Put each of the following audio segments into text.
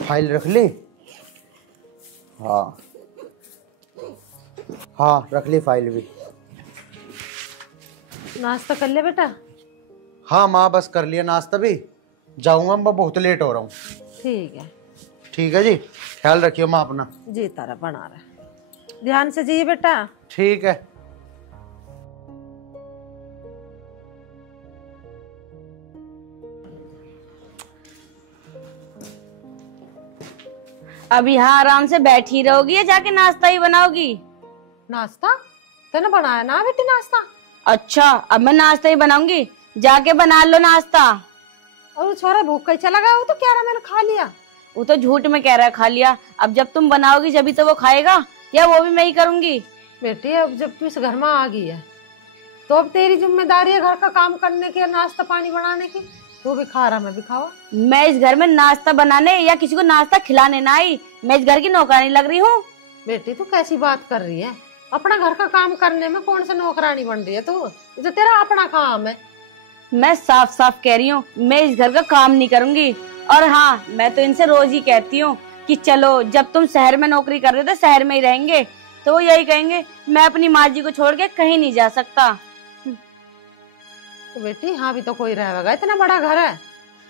File रख ली? हाँ हाँ रख ली फाइल भी। नाश्ता कर ले बेटा। हाँ माँ बस कर लिया नाश्ता भी, जाऊंगा मैं बहुत लेट हो रहा हूँ। ठीक है। ठीक है जी, ख्याल रखियो माँ अपना। जी तारा बना रहा, ध्यान से जी बेटा। ठीक है। अब यहाँ आराम से बैठी रहोगी या जाके नाश्ता ही बनाओगी? नाश्ता तूने बनाया ना बेटी नाश्ता? अच्छा अब मैं नाश्ता ही बनाऊंगी, जाके बना लो नाश्ता। और वो छोरा भूख का ही चला गया, वो तो कह रहा मैंने खा लिया। वो तो झूठ में कह रहा है खा लिया। अब जब तुम बनाओगी जब तो वो खाएगा, या वो भी मैं ही करूंगी? बेटी अब जब तू इस घर में आ गई है तो अब तेरी जिम्मेदारी है घर का काम करने की, नाश्ता पानी बनाने की। तू भी खा रहा मैं भी खावा। मैं इस घर में नाश्ता बनाने या किसी को नाश्ता खिलाने ना आई, मैं इस घर की नौकरानी लग रही हूँ। बेटी तू कैसी बात कर रही है? अपना घर का काम करने में कौन सा नौकरानी बन रही है तू? जो तेरा अपना काम है। मैं साफ साफ कह रही हूँ मैं इस घर का काम नहीं करूंगी। और हाँ मैं तो इनसे रोज ही कहती हूँ कि चलो जब तुम शहर में नौकरी कर रहे थे शहर में ही रहेंगे, तो वो यही कहेंगे मैं अपनी माँ जी को छोड़ के कहीं नहीं जा सकता। तो बेटी यहाँ भी तो कोई रहेगा, इतना बड़ा घर है।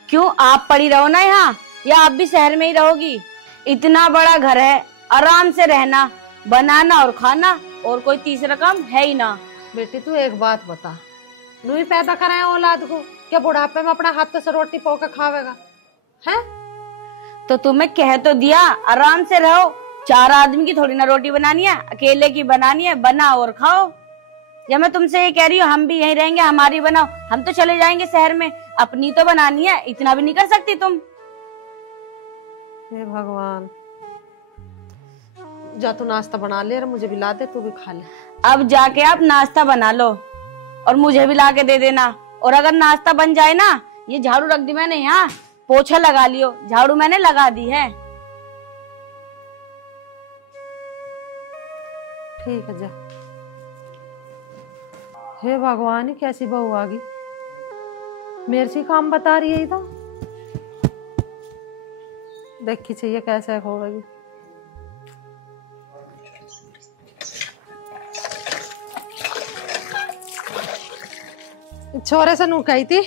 क्यों आप पड़ी रहो ना यहाँ, या आप भी शहर में ही रहोगी? इतना बड़ा घर है, आराम से रहना, बनाना और खाना, और कोई तीसरा काम है ही ना। बेटी तू एक बात बता, नू ही पैदा कराया औलाद को, क्या बुढ़ापे में अपना हाथ से रोटी पो के खावेगा है? तो तुम्हें कह तो दिया आराम से रहो, 4 आदमी की थोड़ी ना रोटी बनानी है, अकेले की बनानी है, बनाओ और खाओ। या मैं तुमसे ये कह रही हूँ हम भी यहीं रहेंगे, हमारी बनाओ, हम तो चले जाएंगे शहर में, अपनी तो बनानी है, इतना भी नहीं कर सकती तुम? हे भगवान, जा तू नाश्ता बना ले और मुझे भी ला दे, तू भी खा ले। अब जाके आप नाश्ता बना लो और मुझे भी ला के दे देना। और अगर नाश्ता बन जाए ना, ये झाड़ू रख दी मैंने यहाँ, पोछा लगा लियो, झाड़ू मैंने लगा दी है। ठीक है जा। हे भगवान कैसी बहू आ गई, मेरे से काम बता रही है। तो देखी चाहिए कैसे होगी। छोरे से नू कही थी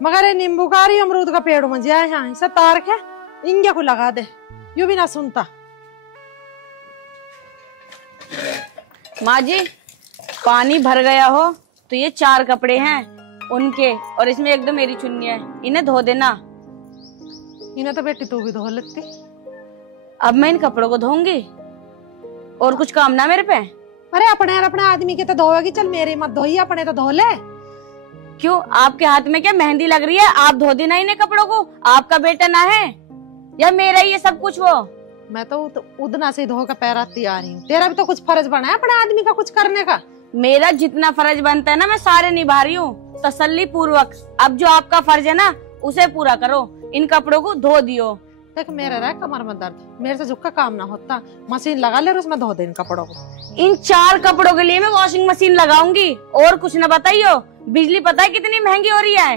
मगर ये नींबू का रही अमरूद का पेड़ में जाए यहाँ इसे तार के इंगे को लगा दे, यू भी ना सुनता। माँ जी पानी भर गया हो तो ये 4 कपड़े हैं उनके, और इसमें 1-2 मेरी चुन्नी है, इन्हें धो देना। इन्हें तो बेटी तू भी धो लेती। अब मैं इन कपड़ों को धोऊंगी, और कुछ काम ना मेरे पे? अरे अपने आदमी के तो धोएगी, चल मेरे मत धोई, अपने तो धो ले। क्यों आपके हाथ में क्या मेहंदी लग रही है? आप धो देना इन्हें कपड़ों को, आपका बेटा ना है या मेरा ही ये सब कुछ? वो मैं तो उदना से धो कर पैर आती आ रही हूँ, तेरा भी तो कुछ फर्ज बना है अपने आदमी का कुछ करने का। मेरा जितना फर्ज बनता है ना मैं सारे निभा रही हूँ तसल्ली पूर्वक। अब जो आपका फर्ज है ना उसे पूरा करो, इन कपड़ों को धो दियो। देख मेरा रहा कमर में दर्द, मेरे से झुक काम ना होता, मशीन लगा ले उसमें धो दे इन कपड़ों को। इन 4 कपड़ों के लिए मैं वॉशिंग मशीन लगाऊंगी, और कुछ न बताइयो। बिजली पता है कितनी महंगी हो रही है,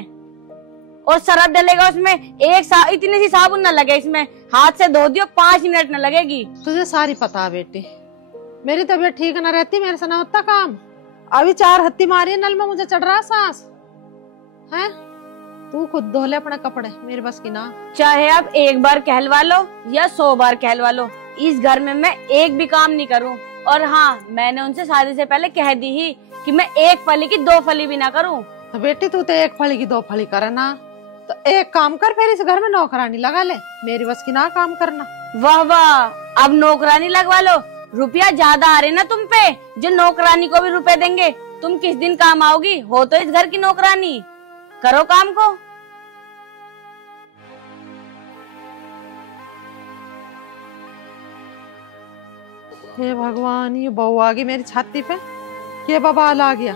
और सरफ डलेगा उसमें, इतनी सी साबुन न लगे इसमें, हाथ से धो दियो 5 मिनट न लगेगी। तुझे सारी पता है बेटी, मेरी तबीयत ठीक न रहती, मेरे से ना होता काम। अभी 4 हत्ती मारी नल में, मुझे चढ़ रहा सांस है। तू खुद धो ले अपने कपड़े, मेरे बस की ना। चाहे आप 1 बार कहलवा लो या 100 बार कहलवा लो, इस घर में मैं एक भी काम नहीं करूं। और हाँ मैंने उनसे शादी से पहले कह दी ही कि मैं 1 फली की 2 फली भी ना करूं। तो बेटी तू तो 1 फली की 2 फली करे ना, तो एक काम कर फिर इस घर में नौकरानी लगा ले, मेरी बस की ना काम करना। वाह वाह, अब नौकरानी लगवा लो, रुपया ज्यादा आ रहे ना तुम पे, जो नौकरानी को भी रुपए देंगे। तुम किस दिन काम आओगी? हो तो इस घर की नौकरानी, करो काम को। हे भगवान, ये बहू आ गई मेरी छाती पे, ये बवाल आ गया।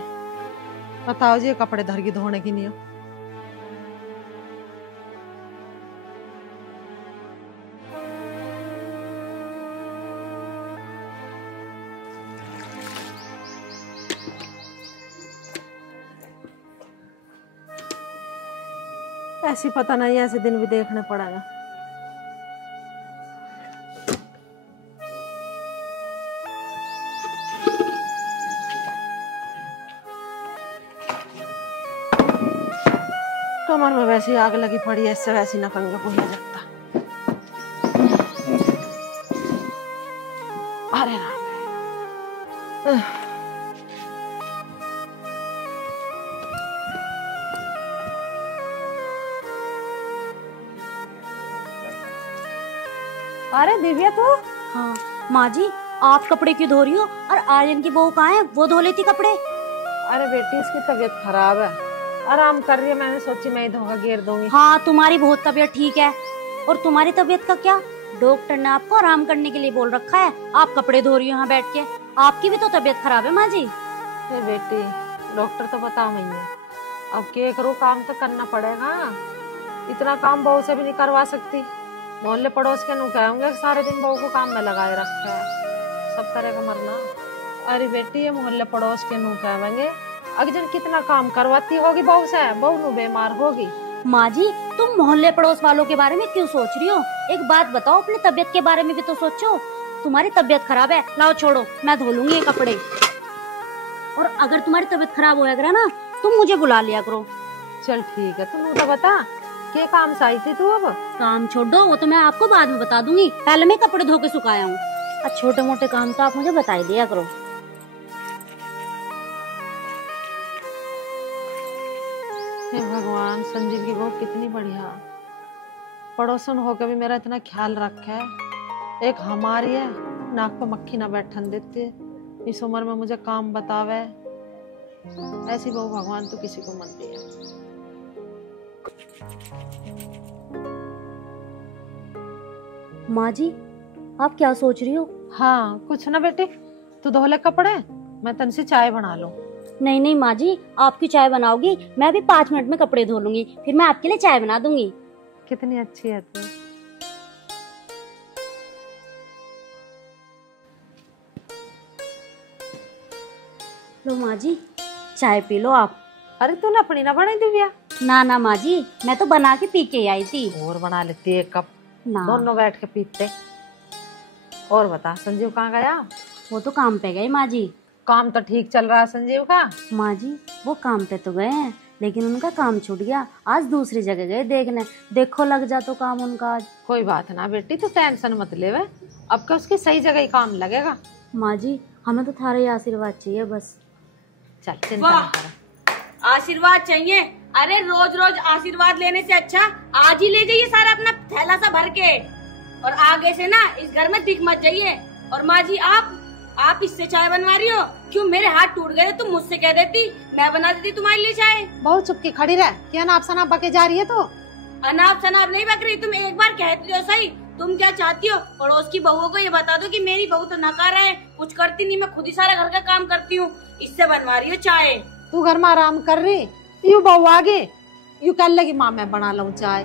बताओ जी, कपड़े धर की धोने की नहीं हो। ऐसी पता नहीं, ऐसे दिन भी देखने पड़ेगा। कमर में वैसी आग लगी पड़ी है, इससे वैसी नकंगे को हो जाता। अरे राम। अरे दिव्या तू। हाँ माँ जी, आप कपड़े क्यों धो रही हो? और आर्यन की बहू कहाँ है? वो धो लेती कपड़े। अरे बेटी इसकी तबीयत खराब है, आराम कर रही है, मैंने सोची मैं ही धोखा घेर दूंगी। हाँ तुम्हारी बहुत तबीयत ठीक है, और तुम्हारी तबीयत का क्या? डॉक्टर ने आपको आराम करने के लिए बोल रखा है, आप कपड़े धो रही हो यहाँ बैठ के। आपकी भी तो तबीयत खराब है माँ जी। बेटी डॉक्टर तो बता नहीं है, अब क्या करूँ, काम तो करना पड़ेगा। इतना काम बहू से भी नहीं करवा सकती। मोहल्ले पड़ोस के नु कहेंगे सारे दिन बहू को काम में लगाए रखा है, सब करेगा मरना। अरे बेटी ये मोहल्ले पड़ोस के नु कहेंगे अगजन कितना काम करवाती होगी बहू से, बहू नु बीमार होगी। माँ जी तुम मोहल्ले पड़ोस वालों के बारे में क्यों सोच रही हो? एक बात बताओ, अपनी तबीयत के बारे में भी तो सोचो। तुम्हारी तबीयत खराब है, लाओ छोड़ो, मैं धो लूंगी ये कपड़े। और अगर तुम्हारी तबीयत खराब होया करे ना, तुम मुझे बुला लिया करो। चल ठीक है, तुम तो बता क्या काम से आई थी तू? अब काम छोड़ दो, वो तो मैं आपको बाद में बता दूंगी, पहले मैं कपड़े धो के सुखाया हूँ। और छोटे मोटे काम तो आप मुझे बता ही दिया करो। हे भगवान, संजीव की बहू कितनी बढ़िया, पड़ोसन होकर भी मेरा इतना ख्याल रखा है। एक हमारी है, नाक पे मक्खी ना बैठन देती, इस उम्र में मुझे काम बतावे। ऐसी बहू भगवान तो किसी को मत दिया। माँ जी आप क्या सोच रही हो? हाँ कुछ ना बेटी, तू धो ले कपड़े, मैं तन से चाय बना लूं। नहीं नहीं माँ जी, आपकी चाय बनाओगी, मैं भी 5 मिनट में कपड़े धो लूंगी, फिर मैं आपके लिए चाय बना दूंगी। कितनी अच्छी है तू। लो माँ जी चाय पी लो आप। अरे तूने अपनी ना बनाई दिव्या? ना ना माँ जी, मैं तो बना के पी के आई थी। और बना लेती एक कप, ना दोनों बैठ के पीते। और बता संजीव कहाँ गया? वो तो काम पे गए माँ जी। काम तो ठीक चल रहा है संजीव का। माँ जी वो काम पे तो गए हैं, लेकिन उनका काम छूट गया, आज दूसरी जगह गए देखने, देखो लग जा तो काम उनका आज। कोई बात ना बेटी, तू टेंशन मत ले, वे अब क्या उसकी सही जगह ही काम लगेगा। माँ जी हमें तो थारा ही आशीर्वाद चाहिए बस। चल चिंता ना कर। आशीर्वाद चाहिए? अरे रोज रोज आशीर्वाद लेने से अच्छा आज ही ले जाइए सारा अपना थैला सा भर के, और आगे से ना इस घर में दिख मत जाइए। और माँ जी आप इससे चाय बनवा रही हो? क्यों मेरे हाथ टूट गए, तुम मुझसे कह देती, मैं बना देती तुम्हारे लिए चाय। बहुत चुप के खड़ी रह, क्या अनाप शनाप बके जा रही है तो? अनाप शनाप नहीं बक रही, तुम एक बार कहती हो सही। तुम क्या चाहती हो? पड़ोस की बहुओं को ये बता दो कि मेरी बहू तो नकारा है, कुछ करती नहीं, मैं खुद ही सारा घर का काम करती हूँ, इससे बनवा रही हो चाय। तू घर में आराम कर रही, यू बहू आगे यू कर लगी माँ मैं बना लूं चाय।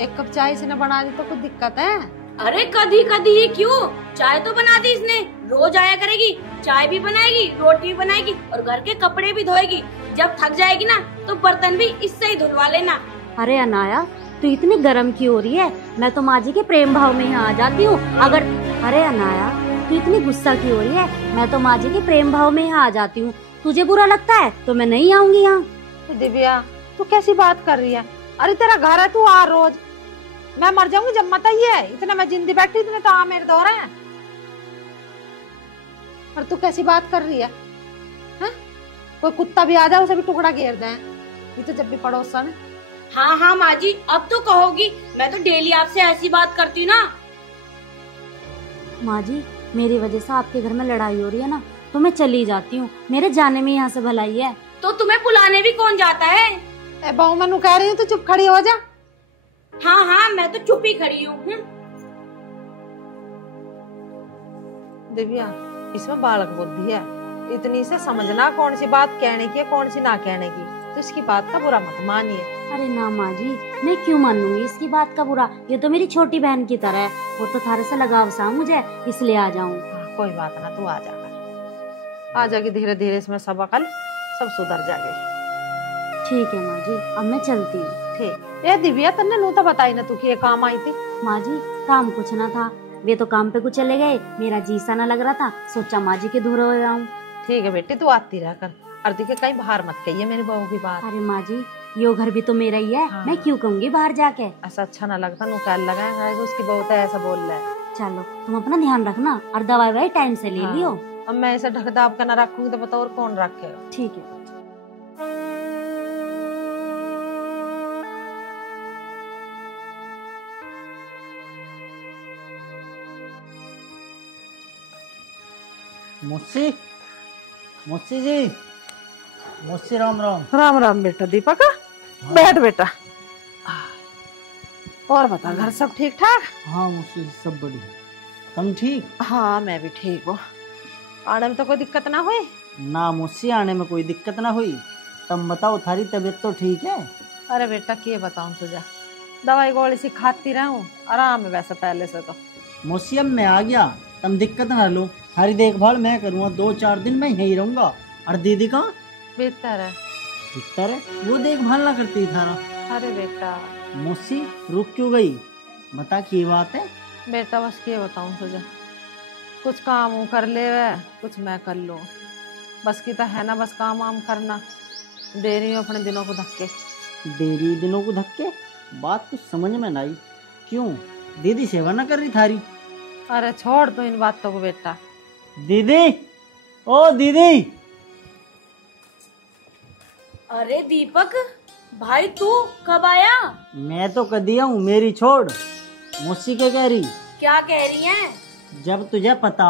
एक कप चाय से न बना दी तो कुछ दिक्कत है? अरे कभी कभी ही क्यों, चाय तो बना दी इसने, रोज आया करेगी, चाय भी बनाएगी, रोटी भी बनाएगी, और घर के कपड़े भी धोएगी। जब थक जाएगी ना तो बर्तन भी इससे ही धुलवा लेना। अरे अनाया तू इतनी गर्म क्यों हो रही है? मैं तो माँ जी के प्रेम भाव में यहाँ आ जाती हूँ अगर। अरे अनाया तू इतनी गुस्सा क्यों हो रही है? मैं तो माँ जी के प्रेम भाव में यहाँ आ जाती हूँ, तुझे बुरा लगता है तो मैं नहीं आऊंगी यहाँ। दिव्या तू कैसी बात कर रही है? अरे तेरा घर है, तू आ रोज, मैं मर जाऊंगी जब मत आई है। इतना मैं जिंदी बैठी, इतने तो आ मेरे दौरे हैं। पर तू कैसी बात कर रही है? कोई कुत्ता भी आ जाए उसे भी टुकड़ा घेर दे, ये तो जब भी पड़ोसन। हाँ माँ जी अब तो कहोगी, मैं तो डेली आपसे ऐसी बात करती हूँ ना। माँ जी मेरी वजह से आपके घर में लड़ाई हो रही है ना, तो मैं चली जाती हूँ, मेरे जाने में यहाँ से भलाई है। तो तुम्हें बुलाने भी कौन जाता है? ए बहू मैं कह रही हूँ, तू चुप खड़ी हो जा। हाँ मैं तो चुप ही खड़ी हूँ। दिव्या इसमें बालक बुद्धि है, इतनी से समझना कौन सी बात कहने की है कौन सी ना कहने की, तो इसकी बात का बुरा मत मानिए। अरे ना माँ जी मैं क्यों मानूंगी इसकी बात का बुरा, ये तो मेरी छोटी बहन की तरह है, वो तो थारे से लगाव सा मुझे, इसलिए आ जाऊँ। कोई बात ना, तू आ जाकर आ जाएगी, धीरे धीरे इसमें सब अकल सब सुधर जाएगी। ठीक है माँ जी अब मैं चलती हूँ। ठीक। ए दिव्या तन्ने नू तो बताई ना तू कि ये काम आई थी? माँ जी काम कुछ ना था, वे तो काम पे कुछ चले गए, मेरा जी सा ना लग रहा था, सोचा माँ जी के दूर हो जाऊं। ठीक है बेटी तू आती रह कर, अर्दी के कहीं बाहर मत कहिए मेरी बहू की बात। अरे माँ जी यो घर भी तो मेरा ही है। हाँ। मैं क्यों कहूंगी बाहर जाके। ऐसा अच्छा ना लगता, नु कल लगाएगा उसकी बहुत है ऐसा बोल रहा है। चलो तुम अपना ध्यान रखना और दवाई वाई टाइम से ले लियो। अब मैं ऐसे ढक दाब कर ना रखूंगी तो बताओ और कौन रखेगा। ठीक है। मुस्सी मुस्सी जी, मुस्सी राम राम। राम राम बेटा दीपक। बैठ बेटा। और बता घर सब ठीक ठाक? हाँ मुस्सी जी सब बढ़िया। तुम ठीक? हाँ मैं भी ठीक हूँ। आने में तो कोई दिक्कत ना हुई? ना मुस्सी आने में कोई दिक्कत ना हुई। तुम बताओ थारी तबीयत तो ठीक है? अरे बेटा क्या बताऊँ तुझे, दवाई गोली सी खाती रहूं, आराम है वैसे पहले से तो। मुस्सी अब मैं आ गया, तुम दिक्कत ना लो। थारी देखभाल मैं करूँगा, 2-4 दिन मैं यहीं रहूंगा। और दीदी कहाँ? बेहतर है। भीतर है, वो देखभाल ना करती थारा। अरे बेटा। मुस्सी रुक क्यों गई? बता की बात है? बेटा बस क्या बताऊँ तुझे, कुछ काम वो कर ले वे, कुछ मैं कर लूँ, बस की तो है ना, बस काम वाम करना। दे रही हूँ अपने दिनों को धक्के। देरी दिनों को धक्के? बात कुछ समझ में ना आई। क्यों दीदी सेवा ना कर रही थारी? अरे छोड़ तो इन बातों को बेटा। दीदी, ओ दीदी। अरे दीपक भाई तू कब आया? मैं तो कह दिया हूँ, मेरी छोड़। मौसी क्या कह रही? क्या कह रही है? जब तुझे पता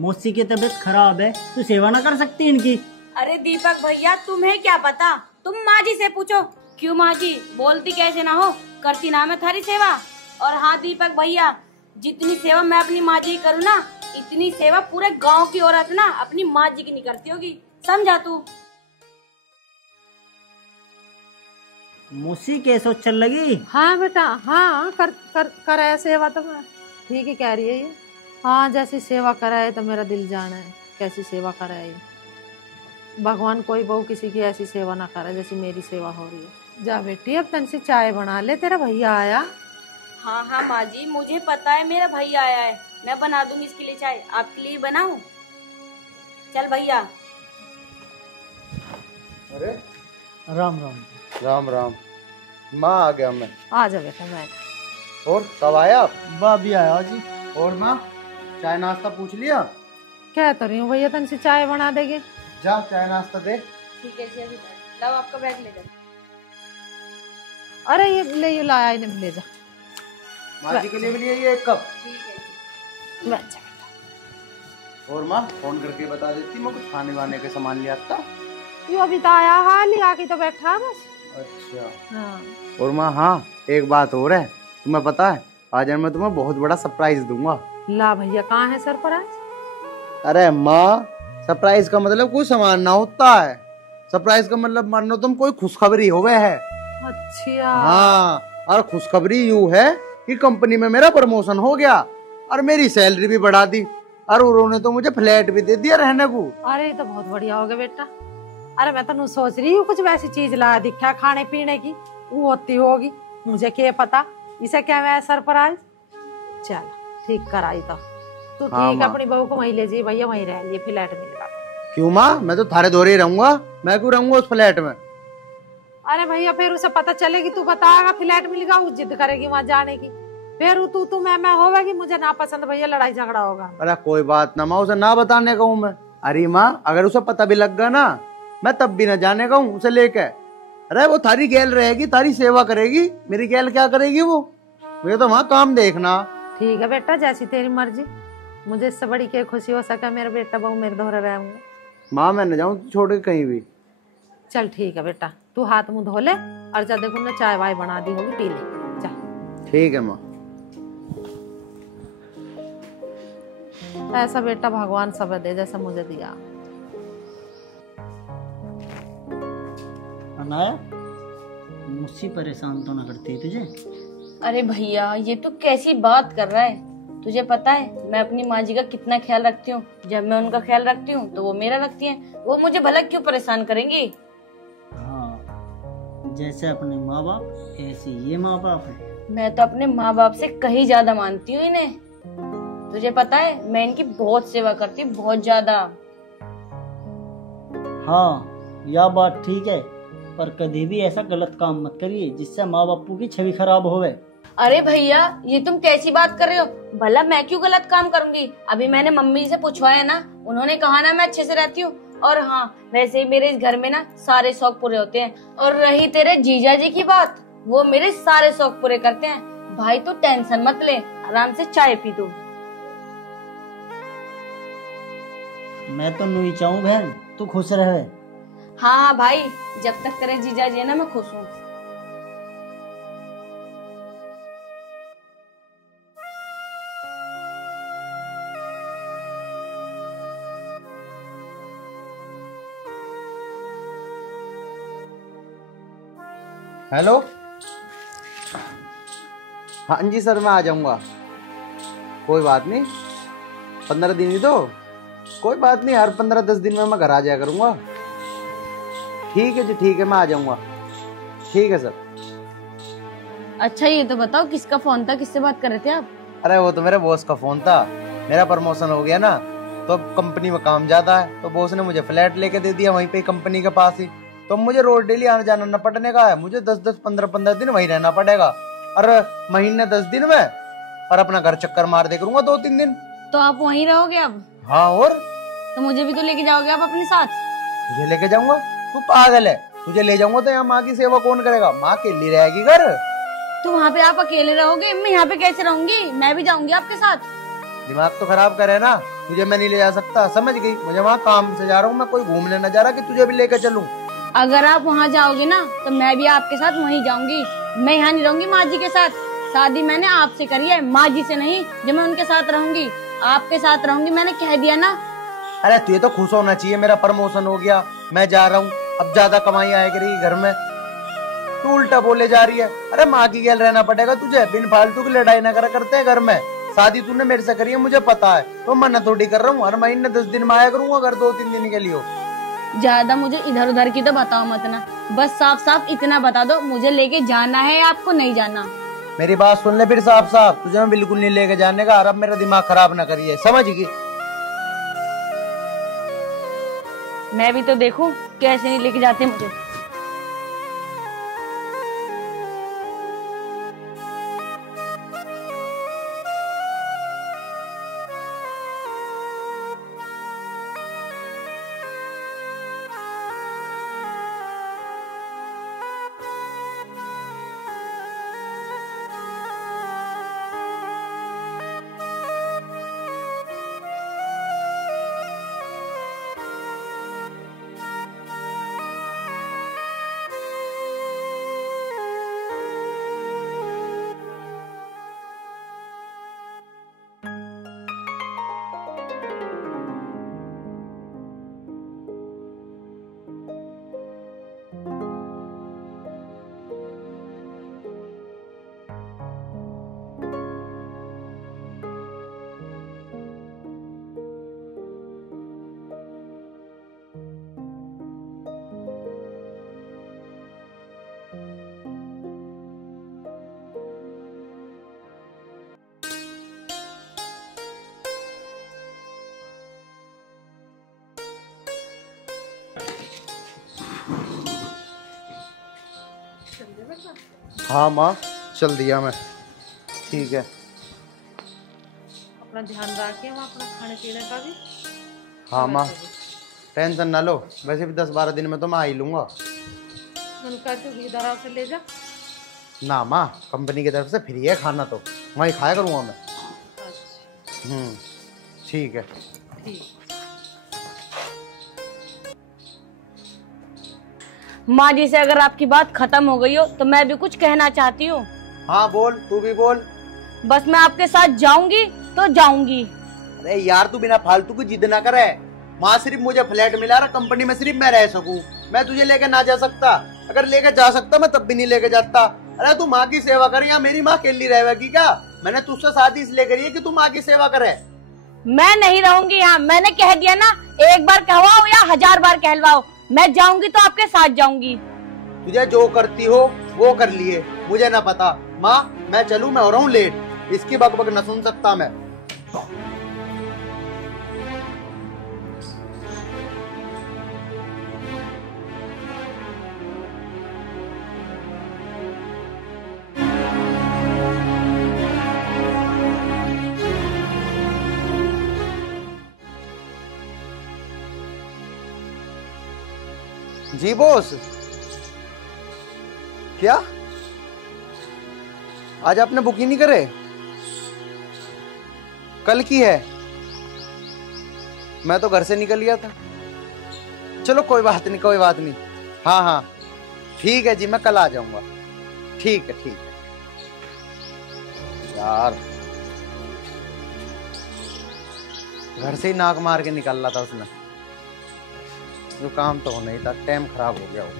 मौसी की तबीयत खराब है, तू सेवा ना कर सकती इनकी? अरे दीपक भैया तुम्हें क्या पता, तुम माँ जी से पूछो। क्यों माँ जी, बोलती कैसे ना हो, करती ना मैं थारी सेवा। और हाँ दीपक भैया, जितनी सेवा मैं अपनी माँ जी करूँ ना, इतनी सेवा पूरे गांव की औरत ना अपनी माँ जी की नहीं करती होगी, समझा तू? मौसी कैसे चल लगी? हाँ बेटा हाँ, कर है सेवा तो मैं ठीक ही कह रही है ये। हाँ जैसी सेवा कराए तो मेरा दिल जाना है, कैसी सेवा कराए ये। भगवान कोई बहू किसी की ऐसी सेवा ना करे जैसी मेरी सेवा हो रही है। जा बेटी अब तन से चाय बना ले, तेरा भैया आया। हाँ हाँ माँ जी मुझे पता है मेरा भैया आया है, मैं बना दूंगी इसके लिए चाय। आपके लिए बनाऊं? चल भैया। अरे राम राम। राम राम। माँ आ गया मैं। आ जा बेटा मैं। और कब आया आप? भाभी आया जी। और माँ चाय नाश्ता पूछ लिया? कह तो रही हूँ भैया तन से चाय बना देगे। जा चाय नाश्ता दे। ठीक है जी, अभी लाओ आपका बैग ले जाओ। अरे ये ले ये लाया इन्हें ले जा। माँ जी के लिए भी लिए ये 1 कप। ठीक है जी। बैठ जा। और माँ फोन करके बता देती, मैं कुछ खाने वाने के सामान ले आता। यू अभी तो आया हाल ही आके तो बैठा बस। अच्छा। हाँ। और माँ हाँ एक बात और है, तुम्हें पता है आज मैं तुम्हें बहुत बड़ा सरप्राइज दूंगा। ला भैया कहाँ है सरप्राइज? अरे माँ सरप्राइज का मतलब कोई सामान ना होता है, सरप्राइज का मतलब मान लो तुम कोई खुशखबरी हो गए है। अच्छा। हाँ और खुशखबरी यूँ है कि कंपनी में मेरा प्रमोशन हो गया और मेरी सैलरी भी बढ़ा दी और उन्होंने तो मुझे फ्लैट भी दे दिया रहने को। अरे ये तो बहुत बढ़िया हो गया बेटा। अरे मैं तो सोच रही हूँ कुछ वैसी चीज ला दिखा खाने पीने की, वो होती होगी, मुझे क्या पता इसे क्या है सरप्राइज। चल ठीक कराई तो तू ठीक। हाँ, अपनी बहू को वहीं ले जी भैया, वहीं रह लिए फ्लैट मिलेगा। क्यों माँ मैं तो थारे दौरे ही रहूंगा, मैं क्यों रहूंगा उस फ्लैट में? अरे भैया फिर उसे पता चलेगी, तू बताएगा फ्लैट मिलेगा, वो जिद करेगी वहां जाने की, फिर तू मैं होगा कि मुझे ना पसंद भैया, लड़ाई झगड़ा होगा। अरे कोई बात ना माँ, उसे ना बताने का हूँ मैं। अरे माँ अगर उसे पता भी लग गया ना, मैं तब भी ना जाने का हूँ उसे लेके। अरे वो थारी गैल रहेगी, थारी सेवा करेगी, मेरी गैल क्या करेगी वो, मुझे तो वहाँ काम देखना। ठीक है बेटा जैसी तेरी मर्जी, मुझे इससे बड़ी क्या खुशी हो सका मेरा बेटा बहू मेरे दोहरे रहेंगे। माँ मैं न जाऊँ छोड़ के कहीं भी। चल ठीक है बेटा, तू हाथ मुंह धो ले और जा देखो ना चाय वाय बना दी होगी, पी ले जा। ठीक है माँ। ऐसा बेटा भगवान सब दे जैसा मुझे दिया। अनाया मुझसे परेशान तो ना करती तुझे? अरे भैया ये तो कैसी बात कर रहा है, तुझे पता है मैं अपनी माँ जी का कितना ख्याल रखती हूँ। जब मैं उनका ख्याल रखती हूँ तो वो मेरा रखती हैं, वो मुझे भला क्यों परेशान करेंगी। हाँ जैसे अपने माँ बाप ऐसे ये माँ बाप है। मैं तो अपने माँ बाप से कहीं ज्यादा मानती हूँ इन्हें। तुझे पता है मैं इनकी बहुत सेवा करती हूँ, बहुत ज्यादा। हाँ यह बात ठीक है, पर कभी भी ऐसा गलत काम मत करिए जिससे माँ बापू की छवि खराब होवे। अरे भैया, ये तुम कैसी बात कर रहे हो? भला मैं क्यों गलत काम करूंगी? अभी मैंने मम्मी से पूछवाया ना, उन्होंने कहा ना मैं अच्छे से रहती हूँ। और हाँ, वैसे ही मेरे इस घर में ना सारे शौक पूरे होते हैं। और रही तेरे जीजा जी की बात, वो मेरे सारे शौक पूरे करते हैं। भाई तू टेंशन मत ले, आराम से चाय पी दो। मैं तो नहीं चाहूँ बहन, तू खुश रहे। हाँ भाई, जब तक तेरे जीजा जी है ना मैं खुश हूँ। हेलो, हाँ जी सर, मैं आ जाऊंगा। कोई बात नहीं, 15 दिन ही तो, कोई बात नहीं, हर 15-10 दिन में मैं घर आ जाया करूंगा। ठीक है जी, ठीक है, मैं आ जाऊंगा। ठीक है सर। अच्छा ये तो बताओ, किसका फोन था, किससे बात कर रहे थे आप? अरे वो तो मेरे बॉस का फोन था। मेरा प्रमोशन हो गया ना, तो अब कंपनी में काम ज्यादा है, तो बॉस ने मुझे फ्लैट लेके दे दिया वहीं पे कंपनी के पास ही। तो मुझे रोज डेली आना जाना न पड़ने का है। मुझे 10-10, 15-15 दिन वहीं रहना पड़ेगा, और महीने 10 दिन में, और अपना घर चक्कर मार दे करूंगा 2-3 दिन। तो आप वहीं रहोगे अब? हाँ, और तो मुझे भी तो लेके जाओगे आप अपने साथ? तुझे लेके जाऊंगा? तू पागल है? तुझे ले जाऊंगा तो यहाँ माँ की सेवा कौन करेगा? माँ अकेली रहेगी घर। तो वहाँ पे आप अकेले रहोगे, मैं यहाँ पे कैसे रहूंगी? मैं भी जाऊंगी आपके साथ। दिमाग तो खराब करे ना, तुझे मैं नहीं ले जा सकता, समझ गई? मुझे वहाँ काम से जा रहा हूँ, मैं कोई घूमने न जा रहा कि तुझे भी लेकर चलूं। अगर आप वहाँ जाओगे ना तो मैं भी आपके साथ वहीं जाऊंगी। मैं यहाँ नहीं रहूंगी माँ जी के साथ। शादी मैंने आपसे करी है, माँ जी से नहीं। जब मैं उनके साथ रहूंगी, आपके साथ रहूंगी, मैंने कह दिया ना। अरे तुझे तो खुश होना चाहिए, मेरा प्रमोशन हो गया, मैं जा रहा हूँ, अब ज्यादा कमाई आया करेगी घर में। तू उल्टा बोले जा रही है। अरे माँ की गैल रहना पड़ेगा तुझे, बिन फालतू की लड़ाई न करा करते हैं घर में। शादी तूने मेरे से करी है, मुझे पता है, तो मना थोड़ी कर रहा हूँ। हर महीने 10 दिन में आया करूंगा घर, 2-3 दिन के लिए। ज्यादा मुझे इधर उधर की तो बताओ मत ना, बस साफ साफ इतना बता दो, मुझे लेके जाना है या आपको नहीं जाना? मेरी बात सुन ले फिर साफ साफ, तुझे मैं बिल्कुल नहीं लेके जाने का। और अब मेरा दिमाग खराब ना करिए, समझ गई? मैं भी तो देखूं कैसे नहीं लेके जाते मुझे। हाँ माँ, चल दिया मैं। ठीक है, अपना ध्यान रखिए वहाँ, अपना खाने पीने का भी। हाँ माँ, टेंशन ना लो, वैसे भी 10-12 दिन में तो मैं आ ही लूंगा। उनका क्यों इधर से ले जा? ना माँ, कंपनी की तरफ से फ्री है खाना, तो वहीं खाया करूंगा मैं। अच्छा ठीक है। ठीक। माँ जी से अगर आपकी बात खत्म हो गई हो तो मैं भी कुछ कहना चाहती हूँ। हाँ बोल, तू भी बोल। बस मैं आपके साथ जाऊंगी तो जाऊंगी। अरे यार, तू बिना फालतू की जिद ना करे। माँ, सिर्फ मुझे फ्लैट मिला रहा, कंपनी में सिर्फ मैं रह सकूं, मैं तुझे लेके ना जा सकता। अगर लेके जा सकता मैं तब भी नहीं लेके जाता। अरे तू माँ की सेवा कर, या मेरी माँ अकेली रहेगी क्या? मैंने तुझसे शादी इसलिए करी है कि तू माँ की सेवा करे। मैं नहीं रहूंगी यहाँ, मैंने कह दिया ना। एक बार कहवाओ या 1000 बार कहलवाओ, मैं जाऊंगी तो आपके साथ जाऊंगी। तुझे जो करती हो वो कर लिए, मुझे ना पता। माँ मैं चलूं, मैं हो रहा हूँ लेट, इसकी बकबक न सुन सकता मैं। जी बॉस। क्या आज आपने बुकिंग नहीं करे? कल की है। मैं तो घर से निकल गया था। चलो कोई बात नहीं, कोई बात नहीं। हाँ हाँ ठीक है जी, मैं कल आ जाऊंगा। ठीक है ठीक है। यार घर से ही नाक मार के निकल रहा था उसने। जो काम तो होना ही था, टाइम खराब हो गया वो।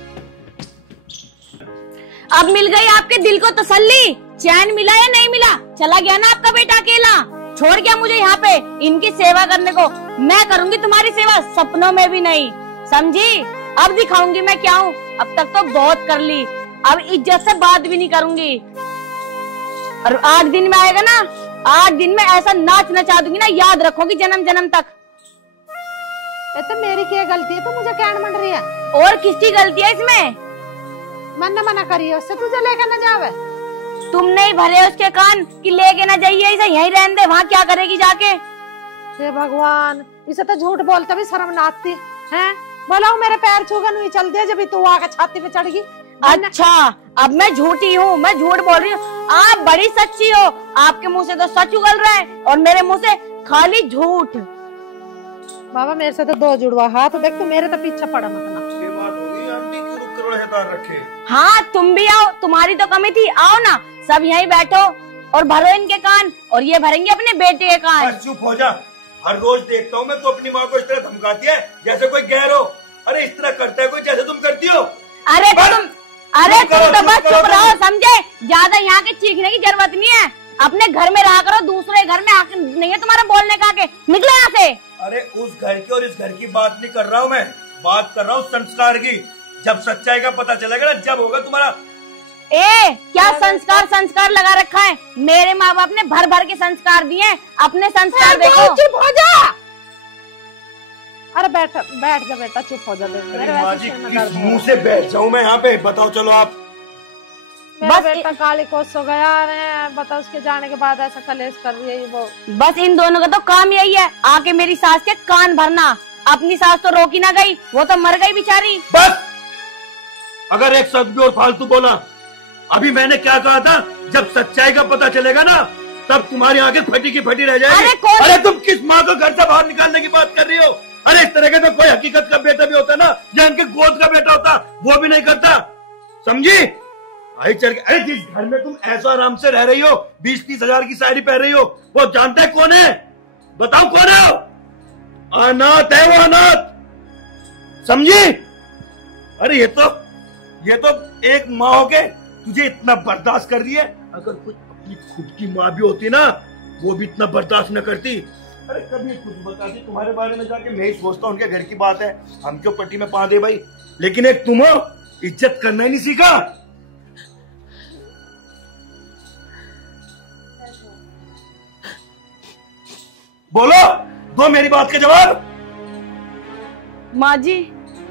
अब मिल गई आपके दिल को तसल्ली? चैन मिला या नहीं मिला? चला गया ना आपका बेटा अकेला? छोड़ गया मुझे यहाँ पे इनकी सेवा करने को। मैं करूंगी तुम्हारी सेवा, सपनों में भी नहीं, समझी? अब दिखाऊंगी मैं क्या हूँ। अब तक तो बहुत कर ली, अब इज्जत से बात भी नहीं करूंगी। और 8 दिन में आएगा ना, 8 दिन में ऐसा नाच नचा दूंगी ना, याद रखोगी जन्म जन्म तक। ये तो मेरी क्या गलती है, तो मुझे क्या मंड रही है? और किसकी गलती है इसमें? मन मना करिए उससे, तुझे लेकर न जावे। तुमने ही भरे उसके कान कि लेके ना जाइए, इसे यहीं रहने दे, वहाँ क्या करेगी जाके? हे भगवान, इसे तो झूठ बोलते भी शर्म ना आती है। बोला मेरे पैर छूगा नहीं चल दिया जब तू आके छाती पे चढ़ गई। अच्छा अब मैं झूठी हूँ, मैं झूठ बोल रही हूँ। आप बड़ी सच्ची हो, आपके मुंह से तो सच उगल रहा है और मेरे मुंह से खाली झूठ। बाबा मेरे से तो 2 जुड़वा हाथ देख, तू मेरे तो पीछे पड़ा मत ना। ये बात होगी आंटी की, रुक करोड़ हेतार रखे। हाँ तुम भी आओ, तुम्हारी तो कमी थी, आओ ना सब यहीं बैठो और भरो इनके कान, और ये भरेंगे अपने बेटे के कान। बस चुप हो जा। हर रोज देखता हूँ मैं तो अपनी माँ को इस तरह धमकाती है जैसे कोई गैर हो। अरे इस तरह करता है कोई जैसे तुम करती हो। अरे तुम तो बस चुप रहो, समझे? ज्यादा यहाँ के चीखने की जरूरत नहीं है। अपने घर में रहा करो, दूसरे घर में आके नहीं है तुम्हारा बोलने का। आके निकलो यहाँ से। अरे उस घर की और इस घर की बात नहीं कर रहा हूँ मैं, बात कर रहा हूँ संस्कार की। जब सच्चाई का पता चलेगा ना, जब होगा तुम्हारा। क्या संस्कार लगा रखा है? मेरे माँ बाप ने भर भर के संस्कार दिए, अपने संस्कार देखो। चुप हो जा। अरे बैठ जा बेटा, चुप हो जा। अरे माँ जी किस मुंह से बैठ जाऊँ मैं यहाँ पे, बताओ। चलो आप। मेरा बेटा काली कोस हो गया है, बताओ उसके जाने के बाद ऐसा कलेश कर रही है वो। बस इन दोनों का तो काम यही है, आके मेरी सास के कान भरना। अपनी सास तो रोकी ना गई, वो तो मर गई बेचारी। बस अगर एक शब्द भी और फालतू बोला। अभी मैंने क्या कहा था, जब सच्चाई का पता चलेगा ना, तब तुम्हारी आंखें फटी की फटी रह जाएगी। अरे तुम किस माँ को घर से बाहर निकालने की बात कर रही हो? अरे इस तरह के तो कोई हकीकत का बेटा भी होता ना, या इनके गोद का बेटा होता, वो भी नहीं करता, समझी? आई चल के। अरे जिस घर में तुम ऐसा आराम से रह रही हो, 20-30 हजार की साड़ी पहन रही हो, वो जानता है कौन है? बताओ कौन है? अनाथ है वो, अनाथ, समझी? अरे ये तो एक माँ हो के तुझे इतना बर्दाश्त कर रही है। अगर कोई अपनी खुद की माँ भी होती ना, वो भी इतना बर्दाश्त न करती। अरे कभी कुछ बताती तुम्हारे बारे में जाके, मैं ही सोचता हूँ उनके घर की बात है, हम क्यों पट्टी में पा दे भाई। लेकिन एक तुम हो, इज्जत करना ही नहीं सीखा। बोलो, दो मेरी बात का जवाब। माँ जी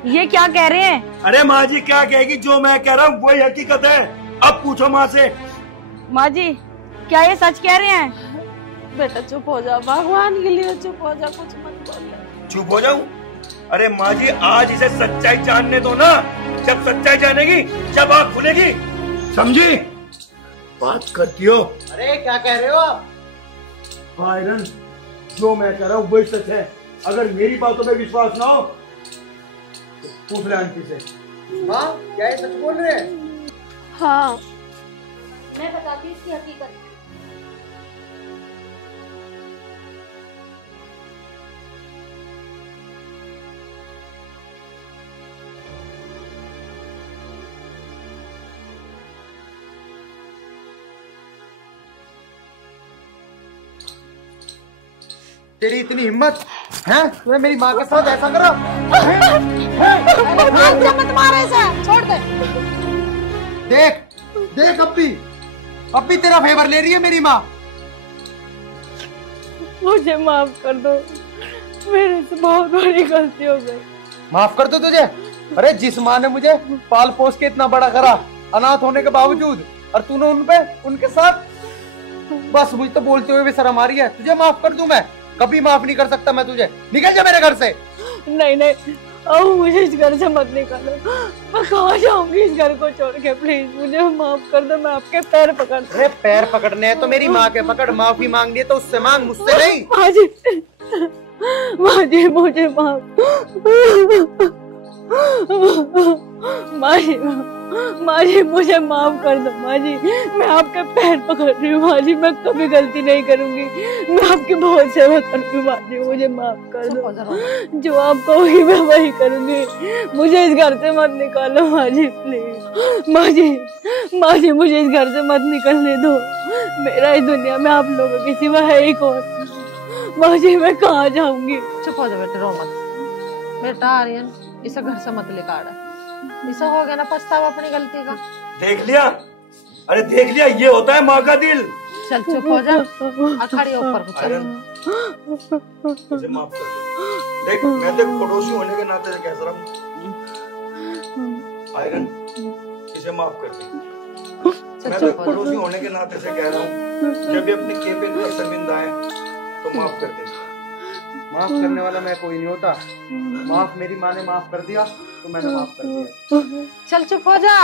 ये क्या कह रहे हैं? अरे माँ जी क्या कहेगी, जो मैं कह रहा हूँ वही हकीकत है। अब पूछो माँ से। माँ जी क्या ये सच कह रहे हैं? बेटा चुप हो जा, भगवान के लिए चुप हो जा, कुछ मत बोल। चुप हो जाऊं? अरे माँ जी आज इसे सच्चाई जानने दो ना, जब सच्चाई जानेगी जब आँख खुलेगी, समझी? बात करती हो। अरे क्या कह रहे हो आप? आयरन, जो मैं कह रहा हूँ वही सच है। अगर मेरी बातों पे विश्वास ना हो तो पूछ ले आंटी से। माँ क्या ये सच बोल रहे हैं? हाँ मैं बताती हूँ इसकी हकीकत। तेरी इतनी हिम्मत है, तूने मेरी माँ के साथ ऐसा करा? मत मारे इसे, छोड़ दे। देख अब भी तेरा फेवर ले रही है मेरी माँ। मुझे माफ कर दो, मेरे से बहुत बड़ी गलती हो गई। माफ कर दो तुझे? अरे जिस माँ ने मुझे पाल पोस के इतना बड़ा करा, अनाथ होने के बावजूद, और तूने उनके साथ, बस मुझे तो बोलते हुए भी शर्म आ रही है। तुझे माफ कर दूं मैं? कभी माफ नहीं कर सकता मैं तुझे। निकल जा मेरे घर से। नहीं अब मुझे इस घर से मत निकालो, मैं कहाँ जाऊंगी इस घर को छोड़ के, प्लीज मुझे माफ कर दो, मैं आपके पैर पकड़। अरे पैर पकड़ने हैं तो मेरी माँ के पकड़, माफी मांगनी है तो उससे मांग, मुझसे नहीं। माँ जी मुझे माफ, माँ जी मुझे माफ कर दो माँ जी, मैं आपके पैर पकड़ रही हूँ माँ जी, मैं कभी गलती नहीं करूंगी, मैं आपकी बहुत सेवा करूंगी माँ जी, मुझे माफ कर दो, जो आप कहोगी मैं वही करूंगी, मुझे इस घर से मत निकालो माँ जी प्लीज। माँ जी मुझे इस घर से मत निकलने दो, मेरा इस दुनिया में आप लोगों के सिवा है ही कौन। माँ जी मैं कहाँ जाऊंगी। चुप हो जा बेटे, रो मत बेटा। आर्यन इसे घर से मत लेकर, इसे हो गया ना पछतावा अपनी गलती का। देख लिया, अरे देख लिया, ये होता है माँ का दिल। चल चुप हो जा, खड़ी ऊपर को चल। मुझे माफ कर दे। देख मैं तो पड़ोसी होने के नाते कह रहा हूँ, आयरन इसे माफ कर दे। मैं तो पड़ोसी होने के नाते से कह रहा हूँ, जब भी अपने केपे पर शर्मिंदा है तो माफ कर दे। माफ करने वाला मैं कोई नहीं होता, माफ मेरी माँ ने माफ कर दिया तो मैंने माफ कर दिया। चल चुप हो जा,